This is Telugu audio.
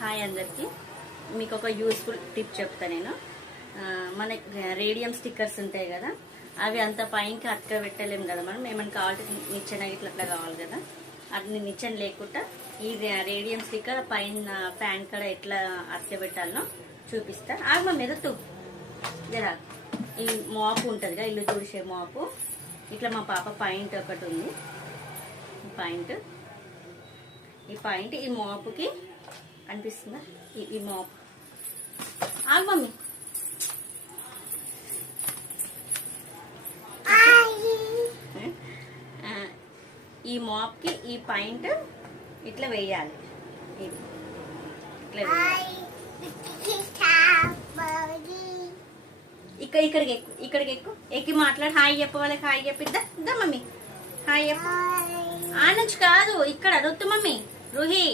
హాయ్ అందరికి. మీకు ఒక యూస్ఫుల్ టిప్ చెప్తా నేను. మన రేడియం స్టిక్కర్స్ ఉంటాయి కదా, అవి అంత పైకి అతక పెట్టలేము కదా మనం. ఏమైనా కావాలంటే నిచ్చెన ఇట్లా కావాలి కదా, అది నిచ్చెన లేకుండా ఈ రేడియం స్టిక్కర్ పైన ఫ్యాన్ కాడ ఎట్లా అతక పెట్టాలనో చూపిస్తా. మా మీద జరా ఈ మాపు ఉంటుంది కదా, ఇల్లు తుడిసే మాపు. ఇట్లా మా పాప పాయింట్ ఒకటి ఉంది, ఈ పాయింట్ ఈ మాపుకి అనిపిస్తుందా? ఈ మాప్ మమ్మీ ఈ మాప్ కి ఈ పాయింట్ ఇట్లా వేయాలి. ఇట్లా ఇక్కడికి ఎక్కి మాట్లాడి హాయ్ చెప్ప వాళ్ళకి. హాయ్ చెప్పిద్దా మమ్మీ, హాయ్ చెప్ప. ఆ నుంచి కాదు, ఇక్కడ రొత్తు మమ్మీ, రుహి